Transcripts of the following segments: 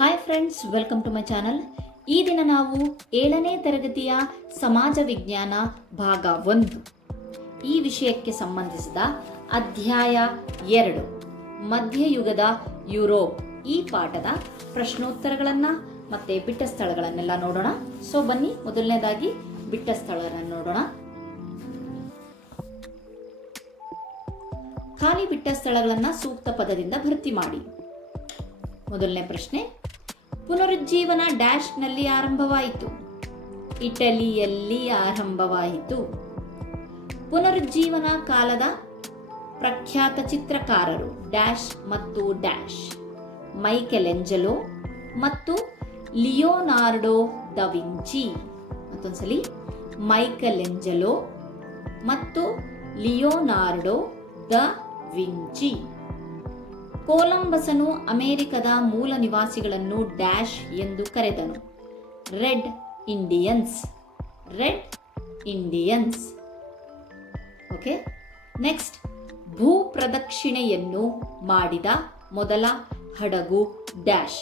Hi friends, welcome to my channel. ಈ ದಿನ ನಾವು 7ನೇ ತರಗತಿಯ ಸಮಾಜ ವಿಜ್ಞಾನ ಭಾಗ 1 ಈ ವಿಷಯಕ್ಕೆ ಸಂಬಂಧಿಸಿದ ಅಧ್ಯಾಯ 2 ಮಧ್ಯಯುಗದ ಯುರೋಪ್ ಈ ಪಾಠದ ಪ್ರಶ್ನೋತ್ತರಗಳನ್ನ ಮತ್ತೆ ಬಿಟ್ಟ ಸ್ಥಳಗಳನ್ನೆಲ್ಲ ನೋಡೋಣ. ಸೊ ಬನ್ನಿ, ಮೊದಲನೇದಾಗಿ ಬಿಟ್ಟ ಸ್ಥಳಗಳನ್ನು ನೋಡೋಣ. ಖಾಲಿ ಬಿಟ್ಟ ಸ್ಥಳಗಳನ್ನ ಸೂಕ್ತ ಪದದಿಂದ ಭರ್ತಿ ಮಾಡಿ. ಮೊದಲನೇ ಪ್ರಶ್ನೆ, ಪುನರುಜ್ಜೀವನ ಡ್ಯಾಶ್ ನಲ್ಲಿ ಆರಂಭವಾಯಿತು. ಇಟಲಿಯಲ್ಲಿ ಆರಂಭವಾಯಿತು. ಪುನರುಜ್ಜೀವನ ಕಾಲದ ಪ್ರಖ್ಯಾತ ಚಿತ್ರಕಾರರು ಡ್ಯಾಶ್ ಮತ್ತು ಡ್ಯಾಶ್. ಮೈಕೆಲೆಂಜಲೋ ಮತ್ತು ಲಿಯೋನಾರ್ಡೋ ದ ವಿಂಚಿ. ಮತ್ತೊಂದ್ಸಲಿ, ಮೈಕೆಲೆಂಜಲೋ ಮತ್ತು ಲಿಯೋನಾರ್ಡೋ ದ ವಿಂಚಿ. ಕೊಲಂಬಸನು ಅಮೆರಿಕದ ಮೂಲ ನಿವಾಸಿಗಳನ್ನು ಡ್ಯಾಶ್ ಎಂದು ಕರೆದನು. Red Indians. Red Indians. Okay, next, ಭೂ ಪ್ರದಕ್ಷಿಣೆಯನ್ನು ಮಾಡಿದ ಮೊದಲ ಹಡಗು ಡ್ಯಾಶ್.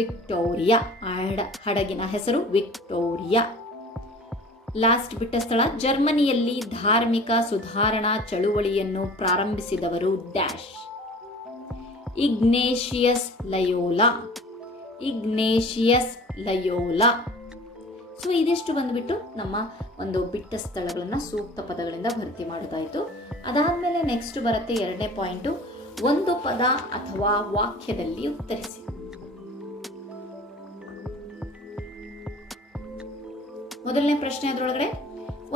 ವಿಕ್ಟೋರಿಯಾ. ಹಡಗಿನ ಹೆಸರು ವಿಕ್ಟೋರಿಯಾ. ಲಾಸ್ಟ್ ಬಿಟ್ಟ ಸ್ಥಳ, ಜರ್ಮನಿಯಲ್ಲಿ ಧಾರ್ಮಿಕ ಸುಧಾರಣಾ ಚಳುವಳಿಯನ್ನು ಪ್ರಾರಂಭಿಸಿದವರು dash. Ignatius Loyola. Ignatius Loyola. So ಇದಿಷ್ಟು ಬಂದ್ಬಿಟ್ಟು ನಮ್ಮ ಒಂದು ಬಿಟ್ಟ ಸ್ಥಳಗಳನ್ನ ಸೂಕ್ತ ಪದಗಳಿಂದ ಭರ್ತಿ ಮಾಡೋದಾಯ್ತು. ಅದಾದ್ಮೇಲೆ ನೆಕ್ಸ್ಟ್ ಬರುತ್ತೆ 2ನೇ ಪಾಯಿಂಟು, ಒಂದು ಪದ ಅಥವಾ ವಾಕ್ಯದಲ್ಲಿ ಉತ್ತರಿಸಿ. ಮೊದಲನೇ ಪ್ರಶ್ನೆ, ಅದರೊಳಗಡೆ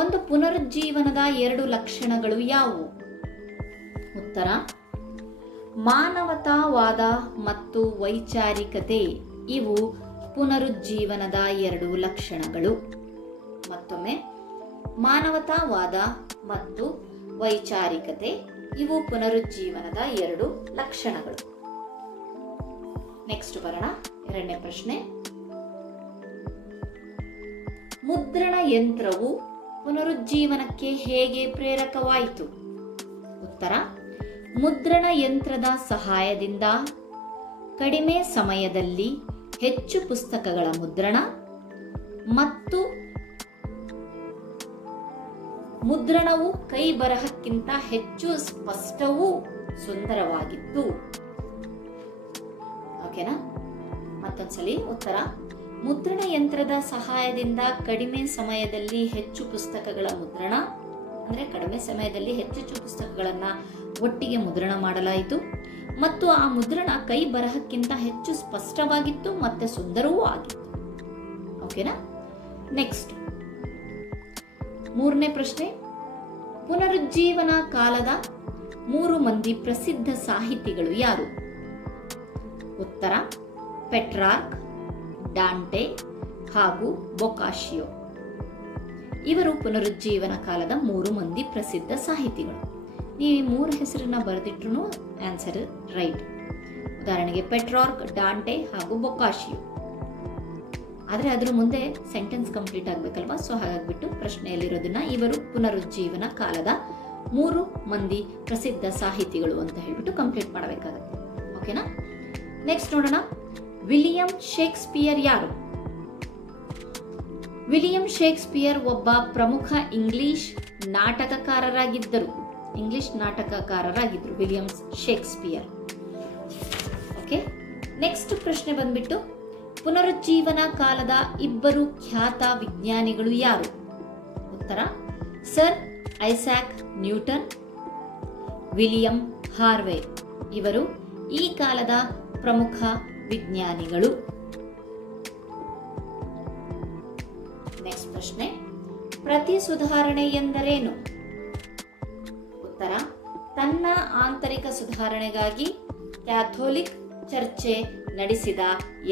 ಒಂದು ಪುನರುಜ್ಜೀವನದ 2 ಲಕ್ಷಣಗಳು ಯಾವುವು? ಉತ್ತರ, ಮಾನವತಾವಾದ ಮತ್ತು ವೈಚಾರಿಕತೆ. ಇವು ಪುನರುಜ್ಜೀವನದ 2 ಲಕ್ಷಣಗಳು. ಮತ್ತೊಮ್ಮೆ, ಮಾನವತಾವಾದ ಮತ್ತು ವೈಚಾರಿಕತೆ ಇವು ಪುನರುಜ್ಜೀವನದ 2 ಲಕ್ಷಣಗಳು. ನೆಕ್ಸ್ಟ್ ಬರೋಣ, 2ನೇ ಪ್ರಶ್ನೆ, ಮುದ್ರಣ ಯಂತ್ರವು ಪುನರುಜ್ಜೀವನಕ್ಕೆ ಹೇಗೆ ಪ್ರೇರಕವಾಯಿತು? ಉತ್ತರ, ಮುದ್ರಣ ಯಂತ್ರದ ಸಹಾಯದಿಂದ ಕಡಿಮೆ ಸಮಯದಲ್ಲಿ ಹೆಚ್ಚು ಪುಸ್ತಕಗಳ ಮುದ್ರಣ ಮತ್ತು ಮುದ್ರಣವು ಕೈ ಬರಹಕ್ಕಿಂತ ಹೆಚ್ಚು ಸ್ಪಷ್ಟವೂ ಸುಂದರವಾಗಿತ್ತು. ಓಕೆನಾ? ಮತ್ತೊಂದ್ಸಲಿ ಉತ್ತರ, ಮುದ್ರಣ ಯಂತ್ರದ ಸಹಾಯದಿಂದ ಕಡಿಮೆ ಸಮಯದಲ್ಲಿ ಹೆಚ್ಚು ಪುಸ್ತಕಗಳ ಮುದ್ರಣ, ಅಂದ್ರೆ ಕಡಿಮೆ ಸಮಯದಲ್ಲಿ ಹೆಚ್ಚೆಚ್ಚು ಪುಸ್ತಕಗಳನ್ನ ಒಟ್ಟಿಗೆ ಮುದ್ರಣ ಮಾಡಲಾಯಿತು ಮತ್ತು ಆ ಮುದ್ರಣ ಕೈ ಬರಹಕ್ಕಿಂತ ಹೆಚ್ಚು ಸ್ಪಷ್ಟವಾಗಿತ್ತು ಮತ್ತೆ ಸುಂದರವೂ ಆಗಿತ್ತು. ಓಕೆನಾ? ನೆಕ್ಸ್ಟ್ 3ನೇ ಪ್ರಶ್ನೆ, ಪುನರುಜ್ಜೀವನ ಕಾಲದ 3 ಮಂದಿ ಪ್ರಸಿದ್ಧ ಸಾಹಿತಿಗಳು ಯಾರು? ಉತ್ತರ, ಪೆಟ್ರಾರ್ಕ್, ಡಾಂಟೆ ಹಾಗೂ ಬೊಕಾಶಿಯೋ. ಇವರು ಪುನರುಜ್ಜೀವನ ಕಾಲದ 3 ಮಂದಿ ಪ್ರಸಿದ್ಧ ಸಾಹಿತಿಗಳು. ನೀವು 3 ಹೆಸರನ್ನ ಬರೆದಿಟ್ರು ಆನ್ಸರ್ ರೈಟ್. ಉದಾಹರಣೆಗೆ ಪೆಟ್ರಾರ್ಕ್, ಡಾಂಟೆ ಹಾಗೂ ಬೊಕಾಶಿಯೋ. ಆದ್ರೆ ಅದ್ರ ಮುಂದೆ ಸೆಂಟೆನ್ಸ್ ಕಂಪ್ಲೀಟ್ ಆಗ್ಬೇಕಲ್ವಾ? ಸೊ ಹಾಗಾಗ್ಬಿಟ್ಟು ಪ್ರಶ್ನೆಯಲ್ಲಿರೋದನ್ನ ಇವರು ಪುನರುಜ್ಜೀವನ ಕಾಲದ 3 ಮಂದಿ ಪ್ರಸಿದ್ಧ ಸಾಹಿತಿಗಳು ಅಂತ ಹೇಳ್ಬಿಟ್ಟು ಕಂಪ್ಲೀಟ್ ಮಾಡಬೇಕಾಗತ್ತೆ. ಓಕೆನಾ? ನೆಕ್ಸ್ಟ್ ನೋಡೋಣ, ವಿಲಿಯಂ ಶೇಕ್ಸ್ಪಿಯರ್ ಯಾರು? ವಿಲಿಯಂ ಶೇಕ್ಸ್ಪಿಯರ್ ಒಬ್ಬ ಪ್ರಮುಖ ಇಂಗ್ಲಿಷ್ ನಾಟಕಕಾರರಾಗಿದ್ದರು. William Shakespeare. ಓಕೆ, ನೆಕ್ಸ್ಟ್ ಪ್ರಶ್ನೆ ಬಂದ್ಬಿಟ್ಟು, ಪುನರುಜ್ಜೀವನ ಕಾಲದ 2 ಖ್ಯಾತ ವಿಜ್ಞಾನಿಗಳು ಯಾರು? ಉತ್ತರ, sir Isaac Newton, William Harvey. ಇವರು ಈ ಕಾಲದ ಪ್ರಮುಖ ವಿಜ್ಞಾನಿಗಳು. ನೆಕ್ಸ್ಟ್ ಪ್ರಶ್ನೆ, ಪ್ರತಿ ಸುಧಾರಣೆ ಎಂದರೇನು? ಉತ್ತರ, ತನ್ನ ಆಂತರಿಕ ಸುಧಾರಣೆಗಾಗಿ ಕ್ಯಾಥೋಲಿಕ್ ಚರ್ಚೆ ನಡೆಸಿದ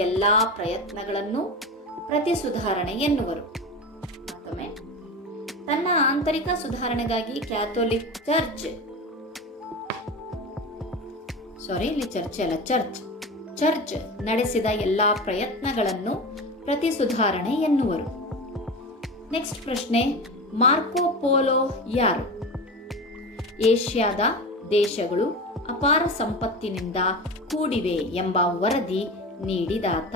ಎಲ್ಲಾ ಪ್ರಯತ್ನಗಳನ್ನು ಪ್ರತಿ ಸುಧಾರಣೆ ಎನ್ನುವರು. ಮತ್ತೊಮ್ಮೆ, ತನ್ನ ಆಂತರಿಕ ಸುಧಾರಣೆಗಾಗಿ ಕ್ಯಾಥೋಲಿಕ್ ಚರ್ಚ್ ನಡೆಸಿದ ಎಲ್ಲಾ ಪ್ರಯತ್ನಗಳನ್ನು ಪ್ರತಿ ಸುಧಾರಣೆ ಎನ್ನುವರು. ನೆಕ್ಸ್ಟ್ ಪ್ರಶ್ನೆ, ಮಾರ್ಕೋ ಪೋಲೋ ಯಾರು? ಏಷ್ಯಾದ ದೇಶಗಳು ಅಪಾರ ಸಂಪತ್ತಿನಿಂದ ಕೂಡಿವೆ ಎಂಬ ವರದಿ ನೀಡಿದಾತ.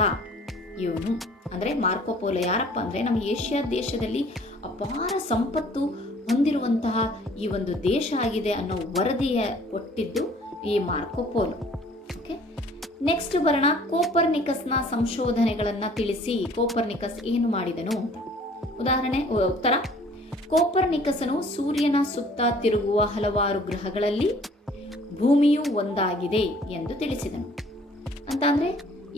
ಇವನು ಅಂದ್ರೆ ಮಾರ್ಕೊ ಪೋಲೊ ಯಾರಪ್ಪ ಅಂದ್ರೆ ನಮ್ಮ ಏಷ್ಯಾ ದೇಶದಲ್ಲಿ ಅಪಾರ ಸಂಪತ್ತು ಹೊಂದಿರುವಂತಹ ಈ ಒಂದು ದೇಶ ಆಗಿದೆ ಅನ್ನೋ ವರದಿಯ ಕೊಟ್ಟಿದ್ದು ಈ ಮಾರ್ಕೊ ಪೋಲೊ. ಓಕೆ, ನೆಕ್ಸ್ಟ್ ಬರೋಣ. ಕೋಪರ್ನಿಕಸ್ನ ಸಂಶೋಧನೆಗಳನ್ನ ತಿಳಿಸಿ. ಕೋಪರ್ನಿಕಸ್ ಏನು ಮಾಡಿದನು ಅಂತ. ಉತ್ತರ: ಕೋಪರ್ನಿಕಸನು ಸೂರ್ಯನ ಸುತ್ತ ತಿರುಗುವ ಹಲವಾರು ಗ್ರಹಗಳಲ್ಲಿ ಭೂಮಿಯು ಒಂದಾಗಿದೆ ಎಂದು ತಿಳಿಸಿದನು. ಅಂತ ಅಂದ್ರೆ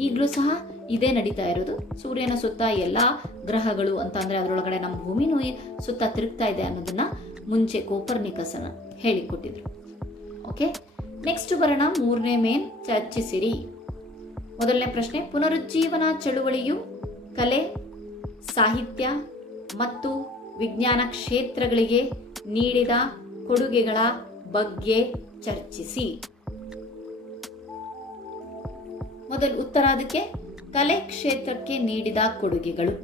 ಈಗಲೂ ಸಹ ಇದೇ ನಡೀತಾ ಇರೋದು. ಸೂರ್ಯನ ಸುತ್ತ ಎಲ್ಲಾ ಗ್ರಹಗಳು ಅಂತ ಅಂದ್ರೆ ಅದರೊಳಗಡೆ ನಮ್ಮ ಭೂಮಿನೂ ಸುತ್ತ ತಿರುಗ್ತಾ ಇದೆ ಅನ್ನೋದನ್ನ ಮುಂಚೆ ಕೋಪರ್ನಿಕಸನ ಹೇಳಿಕೊಟ್ಟಿದ್ರು. ಓಕೆ, ನೆಕ್ಸ್ಟ್ ಬರೋಣ. ಮೂರನೇ ಮೇನ್ ಚರ್ಚಿಸಿರಿ. ಮೊದಲನೇ ಪ್ರಶ್ನೆ: ಪುನರುಜ್ಜೀವನ ಚಳುವಳಿಯು ಕಲೆ, ಸಾಹಿತ್ಯ ಮತ್ತು ವಿಜ್ಞಾನ ಕ್ಷೇತ್ರಗಳಿಗೆ ನೀಡಿದ ಕೊಡುಗೆಗಳ ಬಗ್ಗೆ ಚರ್ಚಿಸಿ. ಮೊದಲು ಉತ್ತರ ಅದಕ್ಕೆ ಕಲೆ ಕ್ಷೇತ್ರಕ್ಕೆ ನೀಡಿದ ಕೊಡುಗೆಗಳು.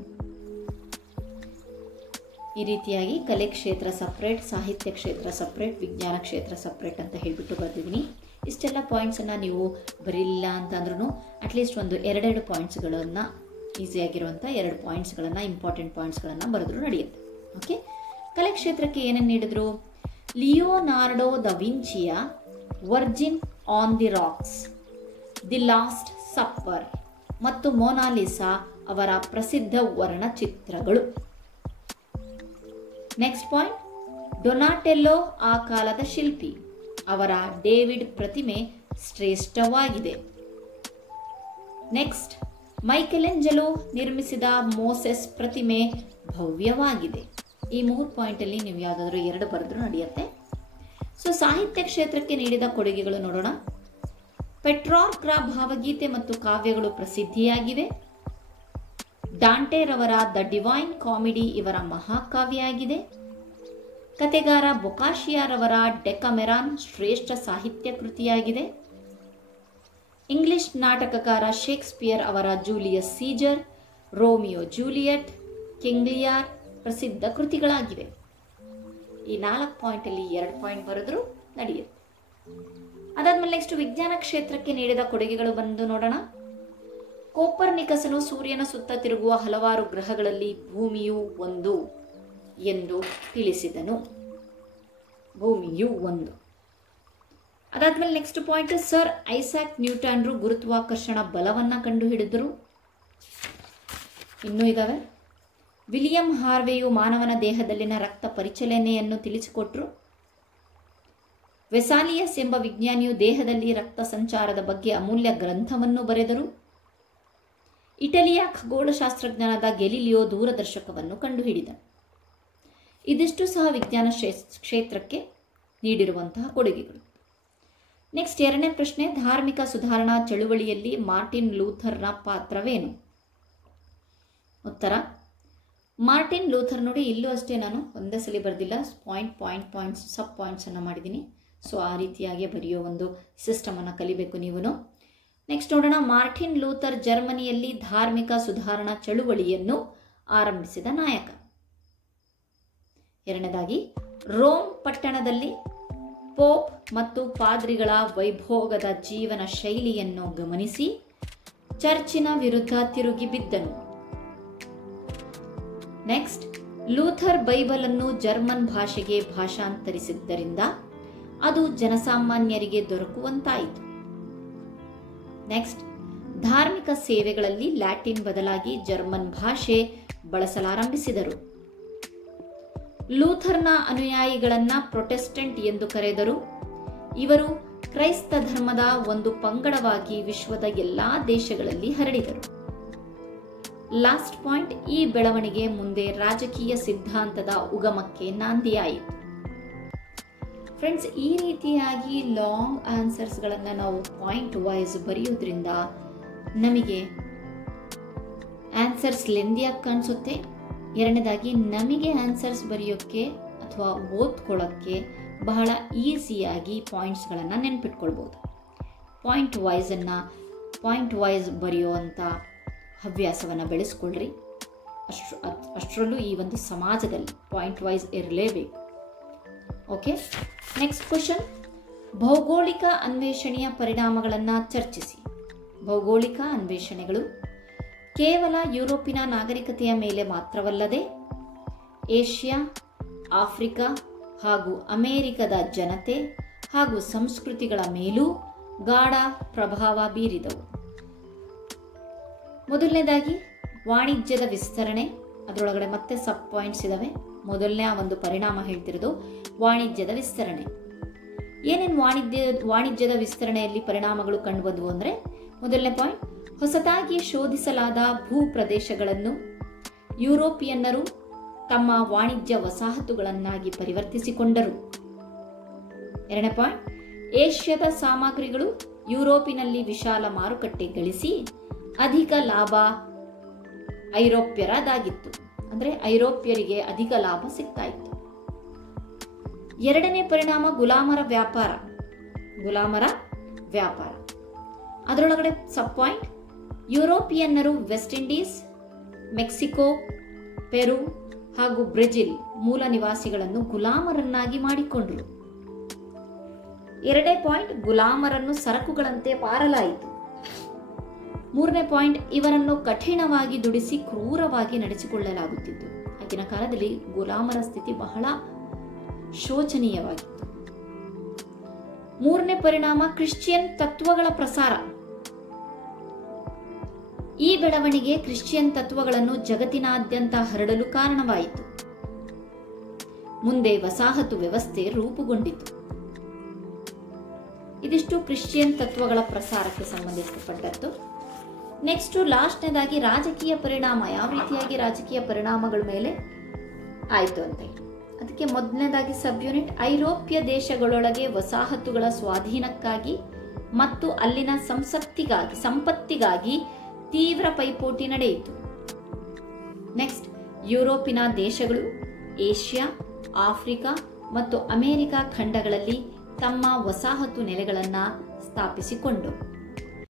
ಈ ರೀತಿಯಾಗಿ ಕಲೆ ಕ್ಷೇತ್ರ ಸಪ್ರೇಟ್, ಸಾಹಿತ್ಯ ಕ್ಷೇತ್ರ ಸಪ್ರೇಟ್, ವಿಜ್ಞಾನ ಕ್ಷೇತ್ರ ಸಪ್ರೇಟ್ ಅಂತ ಹೇಳ್ಬಿಟ್ಟು ಬರ್ದಿದ್ದೀನಿ. ಇಷ್ಟೆಲ್ಲ ಪಾಯಿಂಟ್ಸನ್ನು ನೀವು ಬರೀಲಿಲ್ಲ ಅಂತಂದ್ರೂ ಅಟ್ಲೀಸ್ಟ್ ಒಂದು ಎರಡೆರಡು ಪಾಯಿಂಟ್ಸ್ಗಳನ್ನು, ಈಸಿಯಾಗಿರುವಂಥ 2 ಪಾಯಿಂಟ್ಸ್ಗಳನ್ನು, ಇಂಪಾರ್ಟೆಂಟ್ ಪಾಯಿಂಟ್ಸ್ಗಳನ್ನು ಬರೆದ್ರು ನಡೆಯುತ್ತೆ. ಓಕೆ, ಕಲೆ ಕ್ಷೇತ್ರಕ್ಕೆ ಏನೇನು ನೀಡಿದ್ರು? ಲಿಯೋನಾರ್ಡೋ ದ ವಿಂಚಿಯ Virgin on the Rocks, the Last Supper ಮತ್ತು ಮೊನಾಲಿಸಾ ಅವರ ಪ್ರಸಿದ್ಧ ವರ್ಣಚಿತ್ರಗಳು. ನೆಕ್ಸ್ಟ್ ಪಾಯಿಂಟ್: ಡೊನಾಟೆಲ್ಲೋ ಆ ಕಾಲದ ಶಿಲ್ಪಿ, ಅವರ ಡೇವಿಡ್ ಪ್ರತಿಮೆ ಶ್ರೇಷ್ಠವಾಗಿದೆ. ನೆಕ್ಸ್ಟ್: ಮೈಕೆಲೆಂಜಲೋ ನಿರ್ಮಿಸಿದ ಮೋಸೆಸ್ ಪ್ರತಿಮೆ ಭವ್ಯವಾಗಿದೆ. ಈ 3 ಪಾಯಿಂಟಲ್ಲಿ ನೀವು ಯಾವುದಾದ್ರೂ 2 ಬರೆದ್ರೂ ನಡೆಯುತ್ತೆ. ಸೊ ಸಾಹಿತ್ಯ ಕ್ಷೇತ್ರಕ್ಕೆ ನೀಡಿದ ಕೊಡುಗೆಗಳು ನೋಡೋಣ. ಪೆಟ್ರಾರ್ಕ್ರ ಭಾವಗೀತೆ ಮತ್ತು ಕಾವ್ಯಗಳು ಪ್ರಸಿದ್ಧಿಯಾಗಿವೆ. ಡಾಂಟೆರವರ ದ ಡಿವೈನ್ ಕಾಮಿಡಿ ಇವರ ಮಹಾಕಾವ್ಯ ಆಗಿದೆ. ಕತೆಗಾರ ಬೊಕಾಶಿಯಾರವರ ಡೆಕಮೆರಾನ್ ಶ್ರೇಷ್ಠ ಸಾಹಿತ್ಯ ಕೃತಿಯಾಗಿದೆ. ಇಂಗ್ಲಿಷ್ ನಾಟಕಕಾರ ಶೇಕ್ಸ್ಪಿಯರ್ ಅವರ Julius Caesar, Romeo Juliet, King Lear ಪ್ರಸಿದ್ಧ ಕೃತಿಗಳಾಗಿವೆ. ಈ 4 ಪಾಯಿಂಟಲ್ಲಿ 2 ಪಾಯಿಂಟ್ ಬರೆದ್ರು ನಡೆಯುತ್ತೆ. ಅದಾದ್ಮೇಲೆ ನೆಕ್ಸ್ಟ್ ವಿಜ್ಞಾನ ಕ್ಷೇತ್ರಕ್ಕೆ ನೀಡಿದ ಕೊಡುಗೆಗಳು ಬಂದು ನೋಡೋಣ. ಕೋಪರ್ನಿಕಸನು ಸೂರ್ಯನ ಸುತ್ತ ತಿರುಗುವ ಹಲವಾರು ಗ್ರಹಗಳಲ್ಲಿ ಭೂಮಿಯು ಒಂದು ಎಂದು ತಿಳಿಸಿದನು. ಭೂಮಿಯು ಒಂದು. ಅದಾದ್ಮೇಲೆ ನೆಕ್ಸ್ಟ್ ಪಾಯಿಂಟ್: ಸರ್ ಐಸಾಕ್ ನ್ಯೂಟನ್ರು ಗುರುತ್ವಾಕರ್ಷಣ ಬಲವನ್ನ ಕಂಡುಹಿಡಿದರು. ಇನ್ನೂ ಇದಾವೆ. ವಿಲಿಯಂ ಹಾರ್ವೆಯು ಮಾನವನ ದೇಹದಲ್ಲಿನ ರಕ್ತ ಪರಿಚಲನೆಯನ್ನು ತಿಳಿಸಿಕೊಟ್ರು. ವೆಸಾಲಿಯಸ್ ಎಂಬ ವಿಜ್ಞಾನಿಯು ದೇಹದಲ್ಲಿ ರಕ್ತ ಸಂಚಾರದ ಬಗ್ಗೆ ಅಮೂಲ್ಯ ಗ್ರಂಥವನ್ನು ಬರೆದರು. ಇಟಲಿಯ ಖಗೋಳಶಾಸ್ತ್ರಜ್ಞನಾದ ಗೆಲಿಲಿಯೋ ದೂರದರ್ಶಕವನ್ನು ಕಂಡುಹಿಡಿದ. ಇದಿಷ್ಟು ಸಹ ವಿಜ್ಞಾನ ಕ್ಷೇತ್ರಕ್ಕೆ ನೀಡಿರುವಂತಹ ಕೊಡುಗೆಗಳು. ನೆಕ್ಸ್ಟ್ 2ನೇ ಪ್ರಶ್ನೆ: ಧಾರ್ಮಿಕ ಸುಧಾರಣಾ ಚಳುವಳಿಯಲ್ಲಿ ಮಾರ್ಟಿನ್ ಲೂಥರ್ನ ಪಾತ್ರವೇನು? ಉತ್ತರ: ಮಾರ್ಟಿನ್ ಲೂಥರ್ ನೋಡಿ, ಇಲ್ಲೂ ಅಷ್ಟೇ ನಾನು ಒಂದೇ ಸಲ ಬರೆದಿಲ್ಲ, ಪಾಯಿಂಟ್ಸ್ ಸಬ್ ಪಾಯಿಂಟ್ಸ್ ಅನ್ನು ಮಾಡಿದ್ದೀನಿ. ಸೊ ಆ ರೀತಿಯಾಗಿ ಬರೆಯೋ ಒಂದು ಸಿಸ್ಟಮ್ ಅನ್ನು ಕಲಿಬೇಕು ನೀವು. ನೆಕ್ಸ್ಟ್ ನೋಡೋಣ. ಮಾರ್ಟಿನ್ ಲೂಥರ್ ಜರ್ಮನಿಯಲ್ಲಿ ಧಾರ್ಮಿಕ ಸುಧಾರಣಾ ಚಳುವಳಿಯನ್ನು ಆರಂಭಿಸಿದ ನಾಯಕ. 2ನೇದಾಗಿ, ರೋಮ್ ಪಟ್ಟಣದಲ್ಲಿ ಪೋಪ್ ಮತ್ತು ಪಾದ್ರಿಗಳ ವೈಭೋಗದ ಜೀವನ ಶೈಲಿಯನ್ನು ಗಮನಿಸಿ ಚರ್ಚಿನ ವಿರುದ್ಧ ತಿರುಗಿ ಬಿದ್ದನು. ನೆಕ್ಸ್ಟ್, ಲೂಥರ್ ಬೈಬಲ್ ಅನ್ನು ಜರ್ಮನ್ ಭಾಷೆಗೆ ಭಾಷಾಂತರಿಸಿದ್ದರಿಂದ ಅದು ಜನಸಾಮಾನ್ಯರಿಗೆ ದೊರಕುವಂತಾಯಿತು. ನೆಕ್ಸ್ಟ್, ಧಾರ್ಮಿಕ ಸೇವೆಗಳಲ್ಲಿ ಲ್ಯಾಟಿನ್ ಬದಲಾಗಿ ಜರ್ಮನ್ ಭಾಷೆ ಬಳಸಲಾರಂಭಿಸಿದರು. ಲೂಥರ್ನ ಅನುಯಾಯಿಗಳನ್ನ ಪ್ರೊಟೆಸ್ಟೆಂಟ್ ಎಂದು ಕರೆದರು. ಇವರು ಕ್ರೈಸ್ತ ಧರ್ಮದ ಒಂದು ಪಂಗಡವಾಗಿ ವಿಶ್ವದ ಎಲ್ಲಾ ದೇಶಗಳಲ್ಲಿ ಹರಡಿದರು. ಲಾಸ್ಟ್ ಪಾಯಿಂಟ್: ಈ ಬೆಳವಣಿಗೆ ಮುಂದೆ ರಾಜಕೀಯ ಸಿದ್ಧಾಂತದ ಉಗಮಕ್ಕೆ ನಾಂದಿಯಾಯಿತು. ಫ್ರೆಂಡ್ಸ್, ಈ ರೀತಿಯಾಗಿ ಲಾಂಗ್ ಆನ್ಸರ್ಸ್ಗಳನ್ನು ನಾವು ಪಾಯಿಂಟ್ ವೈಸ್ ಬರೆಯೋದ್ರಿಂದ ನಮಗೆ ಆನ್ಸರ್ಸ್ ಲೆಂದಿಯಾಗಿ ಕಾಣಿಸುತ್ತೆ. 2ನೇದಾಗಿ, ನಮಗೆ ಆನ್ಸರ್ಸ್ ಬರೆಯೋಕ್ಕೆ ಅಥವಾ ಓದ್ಕೊಳ್ಳೋಕ್ಕೆ ಬಹಳ ಈಸಿಯಾಗಿ ಪಾಯಿಂಟ್ಸ್ಗಳನ್ನು ನೆನ್ಪಿಟ್ಕೊಳ್ಬೋದು. ಪಾಯಿಂಟ್ ವೈಸ್ ಬರೆಯುವಂಥ ಹವ್ಯಾಸವನ್ನು ಬೆಳೆಸ್ಕೊಳ್ರಿ. ಅಷ್ಟರಲ್ಲೂ ಈ ಒಂದು ಸಮಾಜದಲ್ಲಿ ಪಾಯಿಂಟ್ ವೈಸ್ ಇರಲೇಬೇಕು. ಓಕೆ, ನೆಕ್ಸ್ಟ್ ಕ್ವಶನ್: ಭೌಗೋಳಿಕ ಅನ್ವೇಷಣೆಯ ಪರಿಣಾಮಗಳನ್ನು ಚರ್ಚಿಸಿ. ಭೌಗೋಳಿಕ ಅನ್ವೇಷಣೆಗಳು ಕೇವಲ ಯುರೋಪಿನ ನಾಗರಿಕತೆಯ ಮೇಲೆ ಮಾತ್ರವಲ್ಲದೆ ಏಷ್ಯಾ, ಆಫ್ರಿಕಾ ಹಾಗೂ ಅಮೆರಿಕದ ಜನತೆ ಹಾಗೂ ಸಂಸ್ಕೃತಿಗಳ ಮೇಲೂ ಗಾಢ ಪ್ರಭಾವ ಬೀರಿದವು. ಮೊದಲನೇದಾಗಿ ವಾಣಿಜ್ಯದ ವಿಸ್ತರಣೆ. ಅದರೊಳಗಡೆ ಮತ್ತೆ ಸಬ್ ಪಾಯಿಂಟ್ಸ್ ಇದಾವೆ. ಮೊದಲನೇ ಒಂದು ಪರಿಣಾಮ ಹೇಳ್ತಿರೋದು ವಾಣಿಜ್ಯದ ವಿಸ್ತರಣೆ. ಏನೇನು ವಾಣಿಜ್ಯದ ವಿಸ್ತರಣೆಯಲ್ಲಿ ಪರಿಣಾಮಗಳು ಕಂಡುಬಂದವು ಅಂದರೆ, ಮೊದಲನೇ ಪಾಯಿಂಟ್, ಹೊಸದಾಗಿ ಶೋಧಿಸಲಾದ ಭೂ ಪ್ರದೇಶಗಳನ್ನು ಯುರೋಪಿಯನ್ನರು ತಮ್ಮ ವಾಣಿಜ್ಯ ವಸಾಹತುಗಳನ್ನಾಗಿ ಪರಿವರ್ತಿಸಿಕೊಂಡರು. ಎರಡನೇ ಪಾಯಿಂಟ್, ಏಷ್ಯಾದ ಸಾಮಗ್ರಿಗಳು ಯುರೋಪಿನಲ್ಲಿ ವಿಶಾಲ ಮಾರುಕಟ್ಟೆ ಗಳಿಸಿ ಅಧಿಕ ಲಾಭ ಐರೋಪ್ಯರದಾಗಿತ್ತು. ಅಂದರೆ ಐರೋಪ್ಯರಿಗೆ ಅಧಿಕ ಲಾಭ ಸಿಗ್ತಾ ಇತ್ತು. ಎರಡನೇ ಪರಿಣಾಮ ಗುಲಾಮರ ವ್ಯಾಪಾರ. ಅದರೊಳಗಡೆ ಸಬ್ ಪಾಯಿಂಟ್, ಯುರೋಪಿಯನ್ನರು ವೆಸ್ಟ್ ಇಂಡೀಸ್, ಮೆಕ್ಸಿಕೋ, ಪೆರು ಹಾಗೂ ಬ್ರೆಜಿಲ್ ಮೂಲ ನಿವಾಸಿಗಳನ್ನು ಗುಲಾಮರನ್ನಾಗಿ ಮಾಡಿಕೊಂಡರು. ಎರಡನೇ ಪಾಯಿಂಟ್, ಗುಲಾಮರನ್ನು ಸರಕುಗಳಂತೆ ಮಾರಲಾಯಿತು. ಮೂರನೇ ಪಾಯಿಂಟ್, ಇವರನ್ನು ಕಠಿಣವಾಗಿ ದುಡಿಸಿ ಕ್ರೂರವಾಗಿ ನಡೆಸಿಕೊಳ್ಳಲಾಗುತ್ತಿತ್ತು. ಆಗಿನ ಕಾಲದಲ್ಲಿ ಗುಲಾಮರ ಸ್ಥಿತಿ ಬಹಳ ಶೋಚನೀಯವಾಗಿತ್ತು. ಮೂರನೇ ಪರಿಣಾಮ ಕ್ರಿಶ್ಚಿಯನ್ ತತ್ವಗಳ ಪ್ರಸಾರ. ಈ ಬೆಳವಣಿಗೆ ಕ್ರಿಶ್ಚಿಯನ್ ತತ್ವಗಳನ್ನು ಜಗತ್ತಿನಾದ್ಯಂತ ಹರಡಲು ಕಾರಣವಾಯಿತು. ಮುಂದೆ ವಸಾಹತು ವ್ಯವಸ್ಥೆ ರೂಪುಗೊಂಡಿತು. ಇದಿಷ್ಟು ಕ್ರಿಶ್ಚಿಯನ್ ತತ್ವಗಳ ಪ್ರಸಾರಕ್ಕೆ ಸಂಬಂಧಿಸಿಪಟ್ಟದ್ದು. ನೆಕ್ಸ್ಟ್ ಲಾಸ್ಟ್ನೇದಾಗಿ ರಾಜಕೀಯ ಪರಿಣಾಮ. ಯಾವ ರೀತಿಯಾಗಿ ರಾಜಕೀಯ ಪರಿಣಾಮಗಳ ಮೇಲೆ ಆಯಿತು ಅಂತ ಹೇಳಿ, ಅದಕ್ಕೆ ಮೊದಲನೇದಾಗಿ ಸಬ್ ಯೂನಿಟ್, ಐರೋಪ್ಯ ದೇಶಗಳೊಳಗೆ ವಸಾಹತುಗಳ ಸ್ವಾಧೀನಕ್ಕಾಗಿ ಮತ್ತು ಅಲ್ಲಿನ ಸಂಪತ್ತಿಗಾಗಿ ತೀವ್ರ ಪೈಪೋಟಿ ನಡೆಯಿತು. ನೆಕ್ಸ್ಟ್, ಯುರೋಪಿನ ದೇಶಗಳು ಏಷ್ಯಾ, ಆಫ್ರಿಕಾ ಮತ್ತು ಅಮೆರಿಕ ಖಂಡಗಳಲ್ಲಿ ತಮ್ಮ ವಸಾಹತು ನೆಲೆಗಳನ್ನು ಸ್ಥಾಪಿಸಿಕೊಂಡವು.